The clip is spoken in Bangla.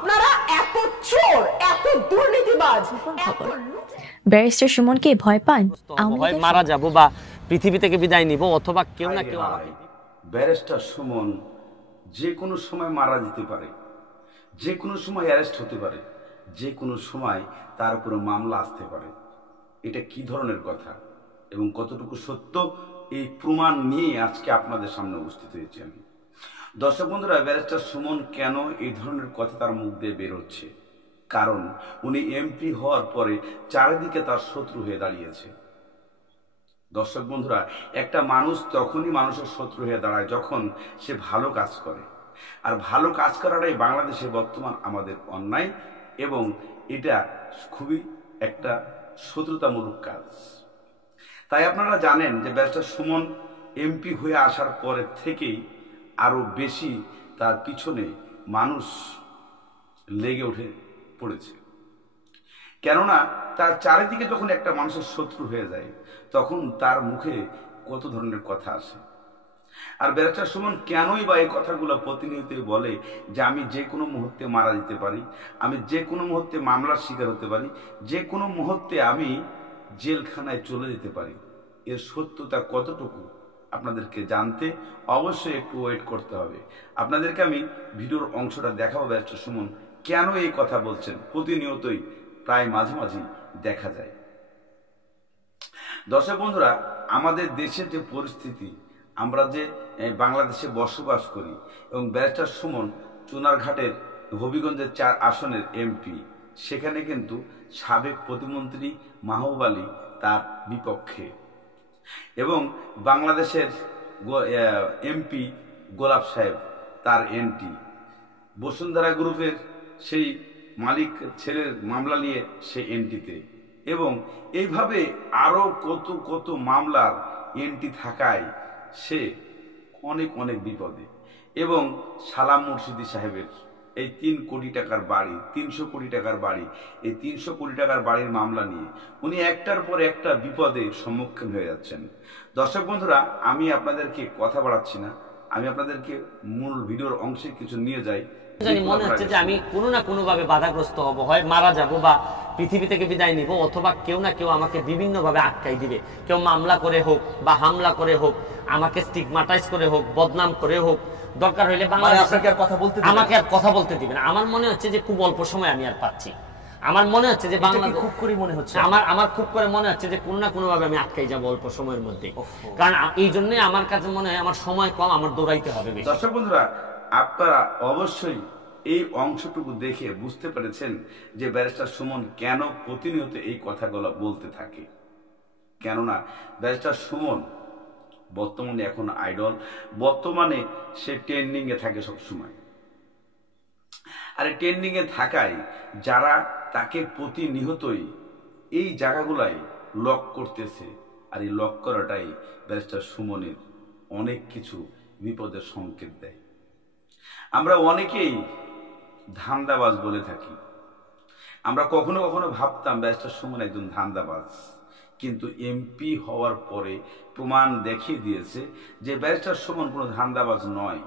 আপনারা এত চোর, এত দুর্নীতিবাজ, ব্যারিস্টার সুমনকে ভয় পান? হয় মারা যাব বা পৃথিবী থেকে বিদায় নিব, অথবা কেউ না কেউ আমাকে। ব্যারিস্টার সুমন যে কোনো সময় মারা যেতে পারে, যে কোনো সময় অ্যারেস্ট হতে পারে, যে কোনো সময় তার উপরে মামলা আসতে পারে। এটা কি ধরনের কথা এবং কতটুকু সত্য, এই প্রমাণ নিয়ে আজকে আপনাদের সামনে উপস্থিত হয়েছি আমি। দর্শক বন্ধুরা, ব্যারিস্টার সুমন কেন এই ধরনের কথা তার মুখ দিয়ে বেরোচ্ছে? কারণ উনি এমপি হওয়ার পরে চারিদিকে তার শত্রু হয়ে দাঁড়িয়েছে। দর্শক বন্ধুরা, একটা মানুষ তখনই মানুষের শত্রু হয়ে দাঁড়ায় যখন সে ভালো কাজ করে। আর ভালো কাজ করাটাই বাংলাদেশে বর্তমান আমাদের অন্যায়, এবং এটা খুবই একটা শত্রুতামূলক কাজ। তাই আপনারা জানেন যে ব্যারিস্টার সুমন এমপি হয়ে আসার পরের থেকেই আরও বেশি তার পিছনে মানুষ লেগে উঠে পড়েছে। কেননা তার চারিদিকে যখন একটা মানুষের শত্রু হয়ে যায়, তখন তার মুখে কত ধরনের কথা আসে। আর ব্যারিস্টার সুমন কেনই বা এই কথাগুলো প্রতিনিয়তই বলে যে আমি যে কোনো মুহূর্তে মারা যেতে পারি, আমি যে কোনো মুহূর্তে মামলার শিকার হতে পারি, যে কোনো মুহূর্তে আমি জেলখানায় চলে যেতে পারি। এর সত্যতা কতটুকু আপনাদেরকে জানতে অবশ্যই একটু ওয়েট করতে হবে। আপনাদেরকে আমি ভিডিওর অংশটা দেখাবো, ব্যারিস্টার সুমন কেন এই কথা বলছেন। প্রতিনিয়তই প্রায় মাঝে মাঝে দেখা যায়। দর্শক বন্ধুরা, আমাদের দেশের যে পরিস্থিতি, আমরা যে বাংলাদেশে বসবাস করি, এবং ব্যারিস্টার সুমন চুনারঘাটের হবিগঞ্জের 4 আসনের এমপি, সেখানে কিন্তু সাবেক প্রতিমন্ত্রী মাহবুব আলী তার বিপক্ষে, এবং বাংলাদেশের এমপি গোলাপ সাহেব তার এন্টি, বসুন্ধরা গ্রুপের সেই মালিক ছেলের মামলা নিয়ে সে এন্টিতে, এবং এইভাবে আরও কত কত মামলার এন্টি থাকায় সে অনেক অনেক বিপদে। এবং সালাম মুর্শিদি সাহেবের এই 3 কোটি টাকার বাড়ি, 300 কোটি টাকার বাড়ি, এই 300 কোটি টাকার বাড়ির মামলা নিয়ে উনি একটার পর একটা বিপদের সম্মুখীন হয়ে যাচ্ছেন। দর্শক বন্ধুরা, আমি আপনাদেরকে কথা বাড়াচ্ছি না, আমি আপনাদেরকে মূল ভিডিওর অংশে কিছু নিয়ে যাই। জানি মনে হচ্ছে যে আমি কোনো না কোনো ভাবে বাধাগ্রস্ত হব, হয় মারা যাব বা পৃথিবী থেকে বিদায় নিব, অথবা কেউ না কেউ আমাকে বিভিন্ন ভাবে আটকাই দিবে। কেউ মামলা করে হোক বা হামলা করে হোক, আমাকে স্টিগমাটাইজ করে হোক, বদনাম করে হোক, দরকার হইলে আমাকে আর কথা বলতে দিবে না। আমার মনে হচ্ছে যে খুব অল্প সময় আমি আর পাচ্ছি। আমার মনে হচ্ছে যে বাংলাদেশ খুব করে মনে হচ্ছে, আমার খুব করে মনে হচ্ছে যে কোনো না কোনো ভাবে আমি আটকাই যাব অল্প সময়ের মধ্যে। কারণ এই জন্য আমার কাছে মনে হয় আমার সময় কম, আমার দৌড়াইতে হবে বেশি। দর্শক বন্ধুরা, আপনারা অবশ্যই এই অংশটুকু দেখে বুঝতে পেরেছেন যে ব্যারিস্টার সুমন কেন প্রতিনিয়ত এই কথাগুলো বলতে থাকে। কেননা ব্যারিস্টার সুমন বর্তমানে এখন আইডল, বর্তমানে সে ট্রেন্ডিং এ থাকে সবসময়। আর এই ট্রেন্ডিং এ থাকায় যারা তাকে প্রতিনিয়তই এই জায়গাগুলাই লক করতেছে, আর এই লক করাটাই ব্যারিস্টার সুমনের অনেক কিছু বিপদের সংকেত দেয়। আমরা অনেকেই ধান্দাবাজ বলে থাকি। আমরা কখনো কখনো ভাবতাম ব্যারিস্টার সুমন একজন ধান্দাবাজ, কিন্তু এমপি হওয়ার পরে প্রমাণ দেখিয়ে দিয়েছে যে ব্যারিস্টার সুমন কোনো ধান্দাবাজ নয়।